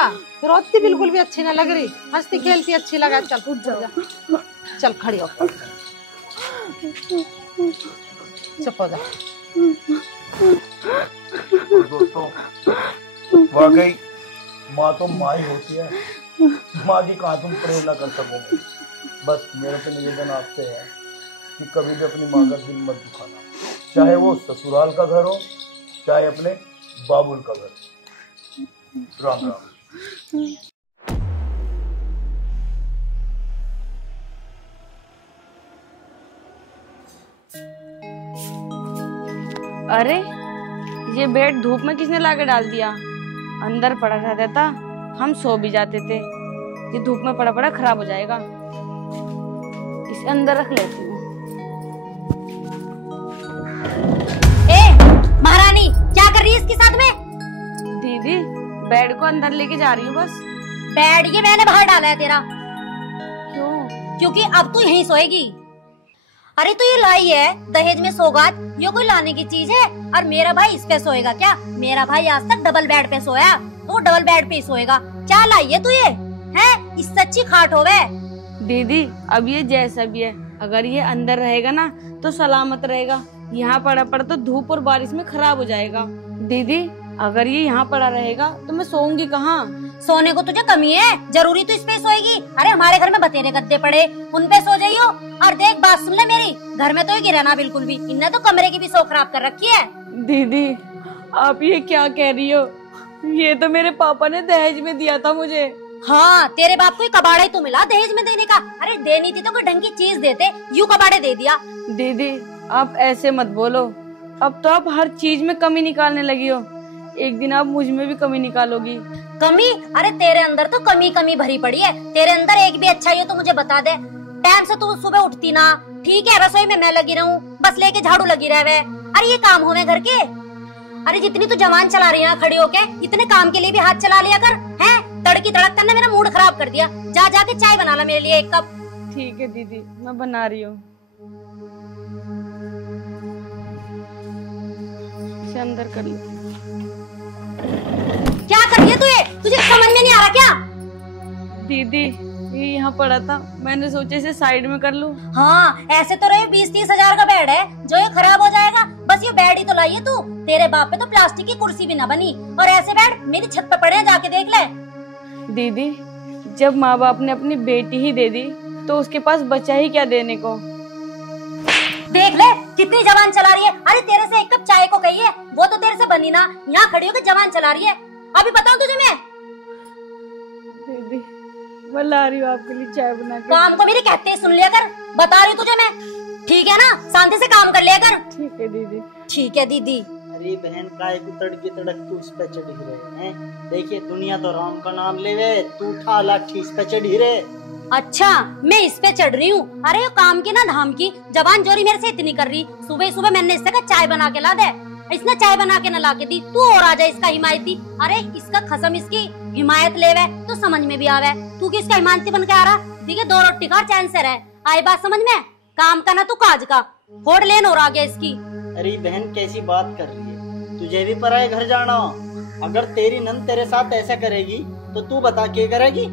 रोती बिल्कुल भी अच्छी ना लग रही, हंसती खेलती अच्छी लगा। चल उठ जा, चल खड़ी हो, चुप हो जा। दोस्तों वाकई माँ तो माँ ही होती है, माँ की कहाँ तुम प्रेरणा कर सकोगे। बस मेरे पे निवेदन आपसे है कि कभी भी अपनी माँ का दिल मत दुखाना, चाहे वो ससुराल का घर हो चाहे अपने बाबुल का घर। राम राम। अरे ये बेड धूप में किसने लाके डाल दिया, अंदर पड़ा रहता था, हम सो भी जाते थे। ये धूप में पड़ा पड़ा खराब हो जाएगा, इसे अंदर रख लेती हूँ। महारानी क्या कर रही है इसके साथ में? दीदी बेड को अंदर लेके जा रही हूँ बस। बेड ये मैंने बाहर डाला है तेरा। क्यों? क्योंकि अब तू यहीं सोएगी। अरे तू ये लाई है दहेज में सौगात, ये कोई लाने की चीज है? और मेरा भाई इस पे सोएगा क्या? मेरा भाई आज तक डबल बेड पे सोया, तो डबल बेड पे ही सोएगा। क्या लाई है तू ये? है इससे अच्छी खाट होवे। दीदी अब ये जैसा भी है, अगर ये अंदर रहेगा ना तो सलामत रहेगा, यहाँ पड़ा पड़ा तो धूप और बारिश में खराब हो जाएगा। दीदी अगर ये यहाँ पड़ा रहेगा तो मैं सोऊंगी कहाँ? सोने को तुझे कमी है, जरूरी तो इस पे सोएगी। अरे हमारे घर में बतेरे गद्दे पड़े, उन पे सो जाइयो। और देख बात सुन ले मेरी, घर में तो ये गिरा ना बिल्कुल भी, इनने तो कमरे की भी सो खराब कर रखी है। दीदी आप ये क्या कह रही हो? ये तो मेरे पापा ने दहेज में दिया था मुझे। हाँ तेरे बाप को ही कबाड़ा ही तो मिला दहेज में देने का। अरे देनी थी तो कोई ढंग की चीज देते, यूं कबाड़े दे दिया। दीदी आप ऐसे मत बोलो, अब तो आप हर चीज में कमी निकालने लगी हो, एक दिन आप मुझ में भी कमी निकालोगी। कमी? अरे तेरे अंदर तो कमी कमी भरी पड़ी है, तेरे अंदर एक भी अच्छा ही हो तो मुझे बता दे। टाइम से तू सुबह उठती ना, ठीक है रसोई में मैं लगी रहूं, बस लेके झाड़ू लगी रहे। अरे ये काम होवे घर के? अरे जितनी तू जवान चला रही है खड़ी होके, इतने काम के लिए भी हाथ चला लिया कर। है तड़की तड़क करने मेरा मूड खराब कर दिया। जा जाके चाय बना ला मेरे लिए एक कप। ठीक है दीदी मैं बना रही हूँ। इसे अंदर कर लो। क्या कर रही है तू ये? तुझे समझ में नहीं आ रहा क्या? दीदी ये यहाँ पड़ा था, मैंने सोचा इसे साइड में कर लूं। हाँ ऐसे तो रहे 20-30 हजार का बेड है जो ये खराब हो जाएगा। बस ये बेड ही तो लाई है तू, तेरे बाप पे तो प्लास्टिक की कुर्सी भी ना बनी, और ऐसे बेड मेरी छत पे पड़े हैं, जाके देख ले। दीदी जब माँ बाप ने अपनी बेटी ही दे दी तो उसके पास बचा ही क्या देने को। देख ले कितनी जवान चला रही है। अरे तेरे से एक कप चाय को कही है, वो तो तेरे से बनी ना, यहाँ खड़ी होकर जवान चला रही है। अभी बताऊं तुझे मैं? दीदी मैं ला रही हूँ आपके लिए चाय बना के। काम को मेरी कहते ही सुन लिया कर, बता रही हूँ तुझे मैं, ठीक है ना? शांति से काम कर लिया कर। ठीक है दीदी। ठीक है दीदी। अरे बहन काय को तड़के तड़क तू इस पे चढ़ी रहे हैं? देखिए दुनिया तो राम का नाम ले वे, तू उठा लाठी इस पे चढ़ी रहे। अच्छा मैं इस पे चढ़ रही हूँ? अरे ये काम की ना धाम की जवान जोरी मेरे से इतनी कर रही। सुबह सुबह मैंने इससे कहा चाय बना के ला दे, इसने चाय बना के न ला के दी। तू और आ जाए इसका हिमायती। अरे इसका खसम इसकी हिमायत लेवे तो समझ में भी आवे, तू किसका हिमायती बन के आ रहा? ठीक है 2 रोटी खा चैन से रहे। आई बात समझ में? काम का ना तू काज का, होड़ लेन और आ गया इसकी। अरे बहन कैसी बात कर रही है? तुझे भी पराए घर जाना हो। अगर तेरी नंद तेरे साथ ऐसा करेगी तो तू बता क्या करेगी?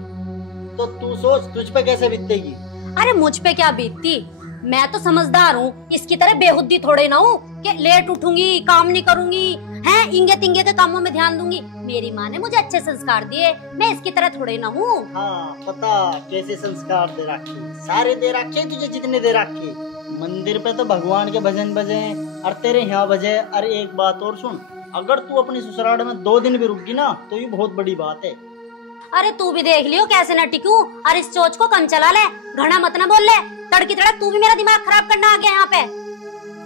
तो तू सोच तुझ पे कैसे बीतेगी। अरे मुझ पे क्या बीतती, मैं तो समझदार हूँ, इसकी तरह बेहुद्दी थोड़े ना हूँ कि लेट उठूंगी, काम नहीं करूंगी, हैं इंगे तिंगे के कामों में ध्यान दूंगी। मेरी माँ ने मुझे अच्छे संस्कार दिए, मैं इसकी तरह थोड़े ना हूँ। हाँ पता कैसे संस्कार दे रखे, सारे दे रखे तुझे जितने दे रखे। मंदिर पे तो भगवान के भजन बजे और तेरे यहाँ बजे। अरे एक बात और सुन, अगर तू अपनी ससुराल में 2 दिन भी रुकी ना तो ये बहुत बड़ी बात है। अरे तू भी देख लियो कैसे न टिकूं, और इस चोच को कम चला ले, घना मत न बोल ले। तड़की तड़क तू भी मेरा दिमाग खराब करना आ गया यहाँ पे।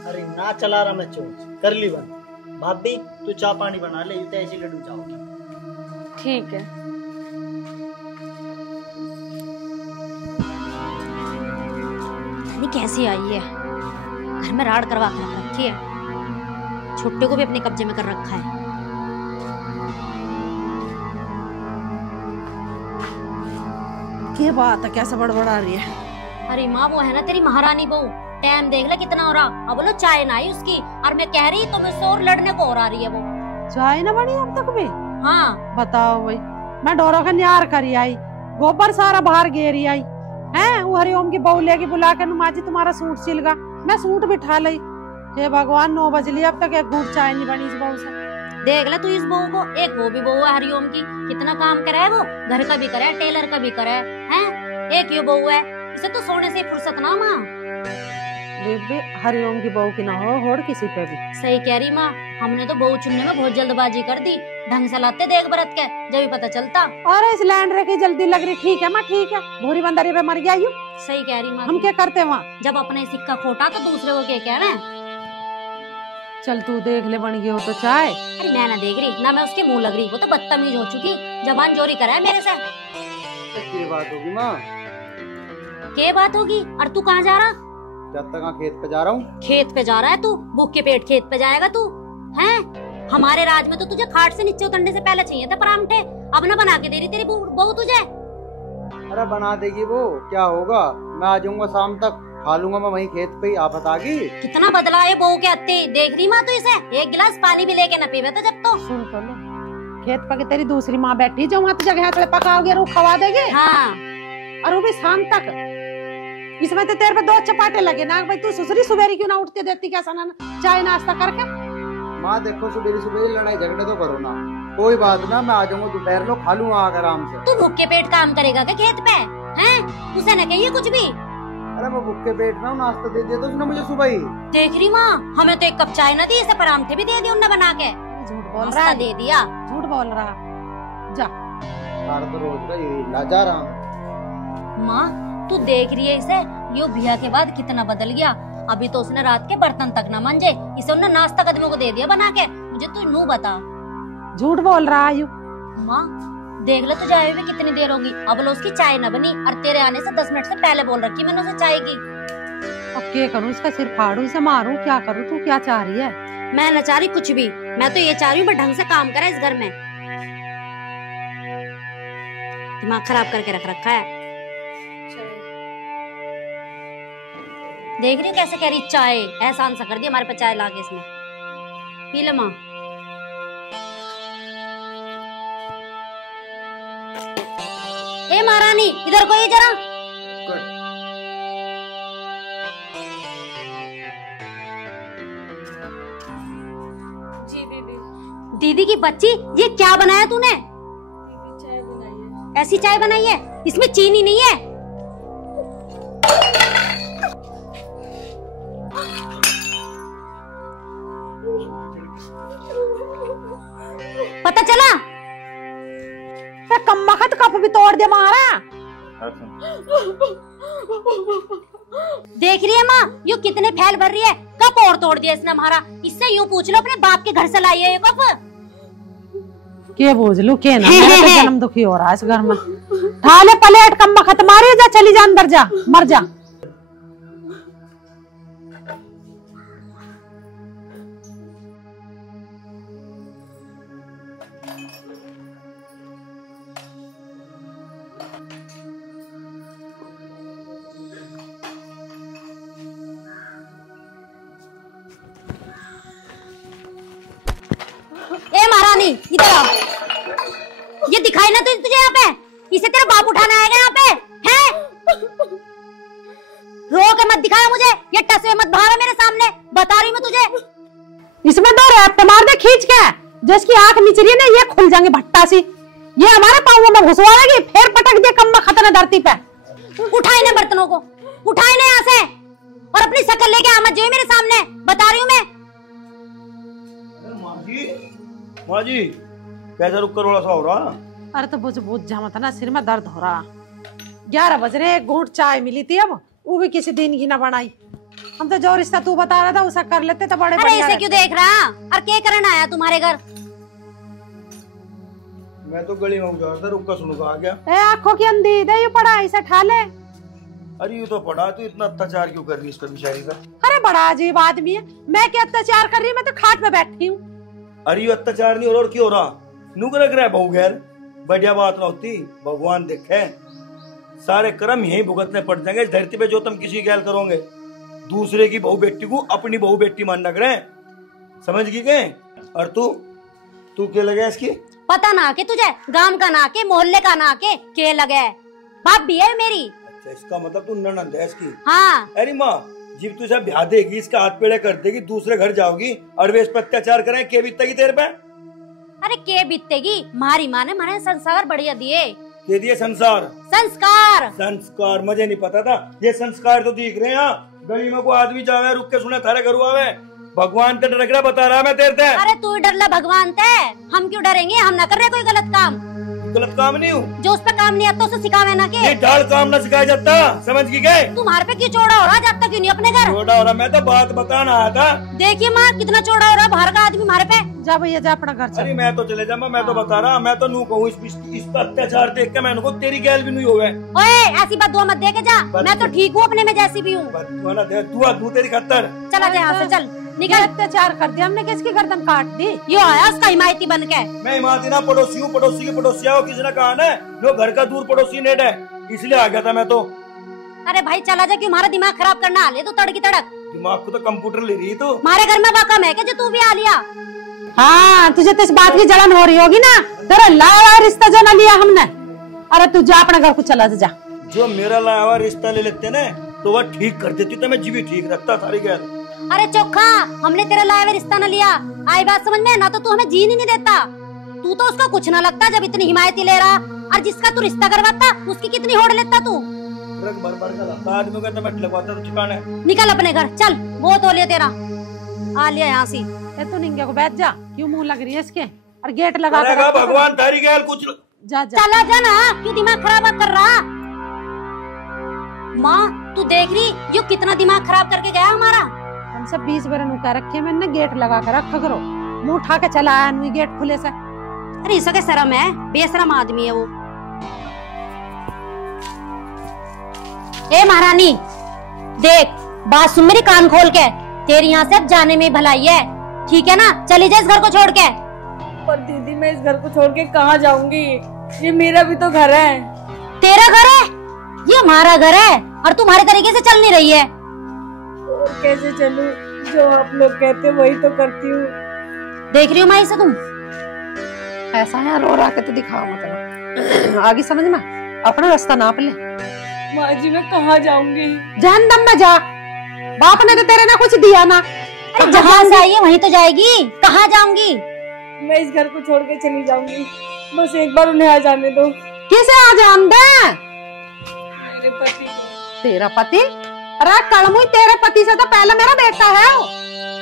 अरे ना चला रहा मैं चोच, कर ली बंद। भाभी तू चाय पानी बना ले, तो ऐसी लड्डू जाओगी। ठीक है। कैसी आई है, घर में राड़ करवा कर रखी है, छुट्टे को भी अपने कब्जे में कर रखा है। क्या बात है, कैसे बड़बड़ा रही है? अरे माँ वो है ना तेरी महारानी बहू, टाइम देख ले कितना हो रहा, अब बोलो चाय ना आई उसकी, और मैं कह रही तो मुझसे और लड़ने को और आ रही है वो। चाय ना बनी अब तक भी? हाँ बताओ भाई, मैं डोरा का न्यार करी आई, गोबर सारा बाहर गेरी आई है, वो हरिओम की बहू लेके बुला के माँ जी तुम्हारा सूट सिलगा, मैं सूट बिठा ली। हे भगवान 9 बज लिया, अब तक एक घूट चाय नहीं बनी इस बहू से। देख ले तू इस बहू को, एक वो भी बहू है हरिओम की, कितना काम करे है वो, घर का भी करे, टेलर का भी करे है, एक ये बहू है, इसे तो सोने से फुर्सत ना माँ। बेबे हरिओम की बहू की ना हो होड़ किसी पे भी। सही कह रही माँ, हमने तो बहू चुनने में बहुत जल्दबाजी कर दी, ढंग से लाते देख बरत के, जब भी पता चलता। अरे इस लैंड रे की जल्दी लग रही, ठीक है माँ ठीक है, भूरी बंदरी पे मर गया यू। सही कह रही माँ, हम क्या करते वहाँ, जब अपने सिक्का खोटा तो दूसरे को क्या कहना है। चल तू देख ले बन गई हो तो चाय। अरे मैं ना देख रही ना मैं उसके मुंह लग रही, वो तो बदतमीज हो चुकी, जबान जोरी करा है मेरे से। क्या बात होगी माँ? क्या बात होगी, और तू कहाँ जा रहा? जब तक खेत पे जा रहा हूँ। खेत पे जा रहा है तू? भूख के पेट खेत पे जाएगा तू? हैं? हमारे राज में तो तुझे खाट से नीचे उतरने से पहले चाहिए थे परांठे, अब ना बना के दे रही तेरी बहू तुझे। अरे बना देगी वो, क्या होगा, मैं आ जाऊंगा शाम तक, खा लूंगा मैं वहीं खेत पे ही। आप बतागी कितना बदला है बहू के हत्ते, देख रही माँ तू इसे, एक गिलास पानी भी लेके न पीवे तो जब तो। सुन तो लो, खेत पर तेरी दूसरी माँ बैठी जो वहाँ जगह पकाओगे और खवा देगे। हाँ और वो भी शाम तक, इसमें तो तेरे पे 2 चपाटे लगे ना भाई, तू ससुरी सुबेरी क्यों ना उठती देती क्या सना चाय नाश्ता करके। माँ देखो सुबेरी सुबेरी लड़ाई झगड़े तो करो ना, कोई बात ना, मैं आ जाऊंगा दोपहर लो, खा लूंगा आकर आराम से। तू भूख के पेट काम करेगा क्या खेत पे? हैं? उसे न कहिए कुछ भी। अरे मैं भूख के पेट ना नाश्ता दे दिया तो उसने मुझे सुबह ही। देख रही माँ, हमें तो 1 कप चाय न दी, इसे परांठे भी दे दिए उन्होंने बना के। झूठ बोल रहा है, दे दिया, झूठ बोल रहा। जा तो रोज का यही लाजा रहा हूँ। माँ तू देख रही है इसे, यो बिया के बाद कितना बदल गया, अभी तो उसने रात के बर्तन तक न मांजे, इसे उन्होंने नाश्ता कदमों को दे दिया बना के। मुझे तू नू बता। झूठ बोल रहा है यू। माँ देख ले तुझे आए हुए कितनी देर होगी, अब लो उसकी चाय न बनी, और तेरे आने से 10 मिनट से पहले बोल रखी मैंने उसे चाय की। अब क्या करूँ, इसका सिर फाड़ू, इसे मारूं, क्या करूँ? तू क्या चाह रही है? मैं न चाह रही कुछ भी, मैं तो ये चाह रही हूँ ढंग से काम करे इस घर में, दिमाग खराब करके रख रखा है। देख रही हूँ कैसे कह रही चाय, एहसान सा कर दिया हमारे पे चाय लाके इसमें। पी ले माँ। ए महारानी इधर को, ये जरा। जी दीदी। दीदी की बच्ची, ये क्या बनाया तूने? चाय बनाई है। ऐसी चाय बनाई है, इसमें चीनी नहीं है। पता चला? कम वक्त कप भी तोड़ दे मारा। देख रही है माँ, यो कितने फैल भर रही है, कप और तोड़ दिया इसने हमारा। इससे यूँ पूछ लो अपने बाप के घर से लाई है ये कप। के बोझ लू के ना, मेरा तो जन्म दुखी हो रहा है इस घर में। ठाले प्लेट कम वक्त मारी, जा चली जा अंदर, जा मर जा। दिखाई ना तुझे यहाँ पे? इसे तेरा बाप उठाने आएगा यहाँ पे है? रो के मत दिखाया मुझे, ये टसवे मत भागा मेरे सामने, बता रही मैं तुझे। इसमें दो रैप मार दे खींच के, जिसकी आंख मिच रही है ना ये खुल जाएंगे भट्टा सी, ये हमारे पाँव में घुसवा देगी, फिर पटक दे कम खतरा धरती पे। उठाए ना बर्तनों को, उठाए ना यहाँ से, और अपनी शक्ल लेके आ मत जाइए मेरे सामने, बता रही हूँ मैं। माँ जी कैसे रुक कर रोड़ा सा हो रहा? अरे तो बुझ जा मत ना, सिर में दर्द हो रहा। 11 बज रहे, एक घूंट चाय मिली थी, अब वो भी किसी दिन की ना बनाई। हम तो जो रिश्ता तू बता रहा था उसे कर लेते तो बड़े अरे इसे क्यों देख रहा? और क्या करने आया तुम्हारे घर? मैं तो गली में जा रहा था, रुक कर सुनूंगा आ गया। ए आंखों की अंधी दे ये पड़ा, इसे ठा ले। अरे ये तो पढ़ा, तू इतना अत्याचार क्यों कर रही है इस पर बेचारी का? अरे बड़ा अजीब आदमी है, मैं क्या अत्याचार कर रही हूँ, मैं तो खाट पे बैठी हूँ। अरे ये अत्याचार नहीं हो रहा और क्यों हो रहा? नुक रख रहा है बहू गैर, बढ़िया बात ना होती। भगवान देखे सारे कर्म यही भुगतने पड़ जाएंगे इस धरती पे, जो तुम किसी गैल करोगे। दूसरे की बहू बेटी को अपनी बहू बेटी मानना करे, समझ गई के? और तू क्या लगा इसकी? पता ना के तुझे, गांव का ना के, मोहल्ले का ना के लगे, बाप भी है मेरी। अच्छा इसका मतलब तू ननद है इसकी? हाँ। अरे माँ जब तू इसे ब्याह देगी, इसका हाथ पेड़े कर देगी, दूसरे घर जाओगी और वे इस पर अत्याचार करें, के बीतेगी तेरे पे? अरे के बीतेगी, मारी माँ ने मारे संस्कार बढ़िया दिए। के दिए संसार? संस्कार मुझे नहीं पता था ये संस्कार तो दिख रहे हैं यहाँ। गली में को आदमी जावे रुक के सुने थारे घर आवे, भगवान ते डर रहा बता रहा मैं तेरे ते। अरे तू डर ला भगवान ते, हम क्यों डरेंगे? हम ना कर रहे कोई गलत काम। गलत काम नहीं हूँ, जो उस पे काम नहीं आता उसे सिखावे ना के। ये डाल काम ना सिखाया जाता, समझ गए? तुम्हारे पे क्यों चौड़ा हो रहा? जाता क्यों नहीं अपने घर? चौड़ा हो रहा, मैं तो बात बताना आया था। देखिए माँ कितना चौड़ा हो रहा बाहर का आदमी हमारे पे। जा भैया जा अपना घर चल। अरे मैं तो चले जा, मैं तो बता रहा, मैं तो नू कहूँ इस पर अत्याचार देख के मैंने को तेरी गैल भी नहीं हो गए। ओए ऐसी बात दुआ मत दे के जा, मैं तो ठीक हूँ अपने में जैसी भी हूँ। तू तेरी खतर चला जा यहाँ से, चल निकल। अत्याचार कर दिया हमने, किसकी गर्दन काट दी? यो आया उसका हिमायती बन के। मैं हिमायती ना पड़ोसी हूँ, पड़ोसी की पड़ोसिया हो, किसी ने कहा ना नो घर का दूर पड़ोसी नेट है, इसलिए आ गया था मैं तो। अरे भाई चला जा, क्यों हमारा दिमाग खराब करना? आ ले तू तड़की तड़क। दिमाग को तो कंप्यूटर ले रही तो। हमारे घर में वाकम है क्या जो तू भी आ लिया? हाँ तुझे तो इस बात की जलन हो रही होगी ना, तेरा लाया हुआ रिश्ता जो ना लिया हमने। अरे तू जा अपने घर को चला जा। जो मेरा लाया हुआ रिश्ता ले लेते ना तो वह ठीक कर देती तो मैं जी भी ठीक रखता सारी गैर। अरे चोखा, हमने तेरा लाया हुआ रिश्ता न लिया, आई बात समझ में? ना तो तू हमें जीने नहीं देता, तू तो उसका कुछ ना लगता जब इतनी हिमायती ले रहा, और जिसका तू रिश्ता करवाता उसकी कितनी होड़ लेता तू। आदमी का तो मैं लगवाता तो ठिकाना है। निकल अपने घर चल, बहुत हो लिया तेरा, आ लिया यहाँ से। तो निंगे को बैठ जा, क्यों मुंह लग रही है इसके? और गेट लगा कर भगवान तारी गैल कुछ जा। चला जा ना, क्यों दिमाग खराब कर रहा? माँ तू देख रही यो कितना दिमाग खराब करके गया हमारा। हम सब 20 बरन उका रखे, मैंने गेट लगा कर रखा करो, मुंह उठा के चला आया नुई गेट खुले से। अरे इसका शर्म है, बेशरम आदमी है वो। ए महारानी देख, बात सुन मेरी कान खोल के, तेरी यहाँ से अब जाने में भलाई है, ठीक है ना? चली जा इस घर को छोड़ के। पर दीदी मैं इस घर को छोड़ के कहाँ जाऊंगी? ये मेरा भी तो घर है। तेरा घर है? ये हमारा घर है, और तुम्हारे तरीके से चल नहीं रही है। और कैसे चलूं? जो आप लोग कहते वही तो करती हूँ। देख रही हो माँ इसे तुम? ऐसा है रो रहा के तो दिखाओ मतलब आगे समझ में, अपना रास्ता नाप ले। माँ जी मैं कहाँ जाऊंगी? जहन्नम में जा, बाप ने तो तेरे ना कुछ दिया ना। जहाँ से आई है वहीं तो जाएगी, कहाँ जाऊंगी? मैं इस घर को छोड़ के चली जाऊंगी, बस एक बार उन्हें आ जाने दो। किसे आ जान दे? मेरे पति। तेरा पति? अरे कड़मुई, तेरे पति से तो पहले मेरा बेटा है।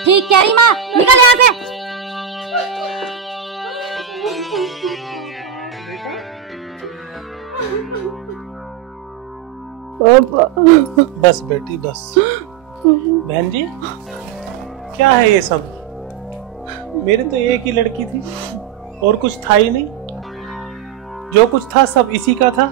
ठीक कह रही माँ, निकल यहाँ से। बस बेटी बस। बहन जी क्या है ये सब? मेरी तो एक ही लड़की थी और कुछ था ही नहीं, जो कुछ था सब इसी का था।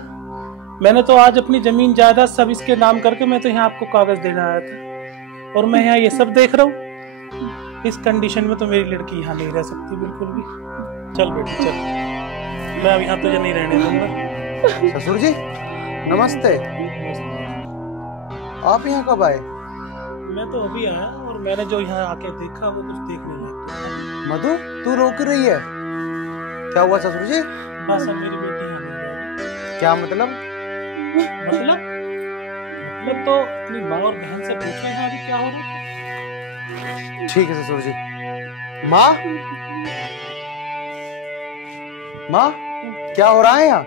मैंने तो आज अपनी जमीन जायदाद सब इसके नाम करके मैं तो यहाँ आपको कागज देने आया था, और मैं यहाँ ये सब देख रहा हूँ। इस कंडीशन में तो मेरी लड़की यहाँ नहीं रह सकती बिल्कुल भी। चल बेटी चल, मैं अब यहाँ तुझे नहीं रहने दूंगा। ससुर जी नमस्ते, आप यहाँ कब आए? मैं तो अभी आया, और मैंने जो यहाँ आके देखा वो कुछ देखने लगा। मधु तू रो क्यों रही है? क्या हुआ ससुर जी? बस अब मेरी बेटी यहाँ नहीं रहेगी। क्या मतलब? मतलब तो अपनी माँ और बहन से पूछो यहाँ अभी क्या हो रहा है। ठीक है ससुर जी। माँ, माँ क्या हो रहा है यहाँ?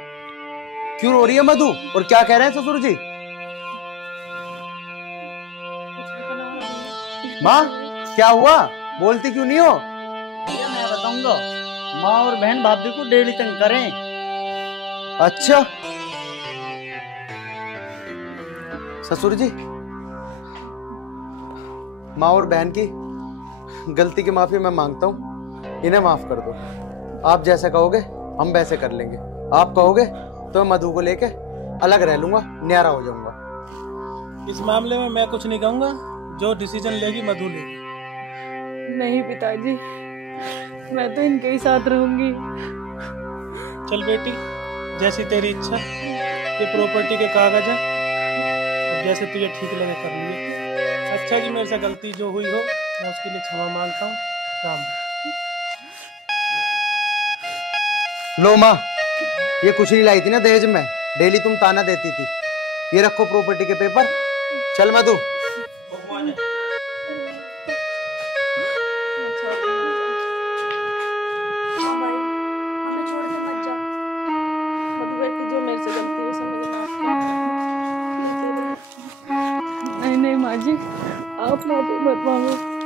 क्यों रो रही है मधु? और क्या कह रहे हैं ससुर जी? माँ क्या हुआ? बोलती क्यों नहीं हो? भैया मैं बताऊंगा, माँ और बहन भाभी को डेली तंग करें। अच्छा ससुर जी, माँ और बहन की गलती की माफी मैं मांगता हूँ, इन्हें माफ कर दो। आप जैसे कहोगे हम वैसे कर लेंगे। आप कहोगे तो मैं मधु को लेके अलग रह लूंगा, न्यारा हो जाऊंगा। इस मामले में मैं कुछ नहीं कहूंगा, जो डिसीजन लेगी मधु लेगी। नहीं पिताजी, मैं तो इनके ही साथ रहूंगी। चल बेटी, जैसी तेरी इच्छा। ये प्रॉपर्टी के कागज है, और जैसे तुझे ठीक लगे कर लिए। अच्छा जी, मेरे से गलती जो हुई हो मैं उसके लिए क्षमा मांगता हूँ। राम। लो माँ, ये कुछ नहीं लाई थी ना दहेज में, डेली तुम ताना देती थी। ये रखो प्रॉपर्टी के पेपर। चल मधु। नहीं माँ जी, आप माफी मत मांगो।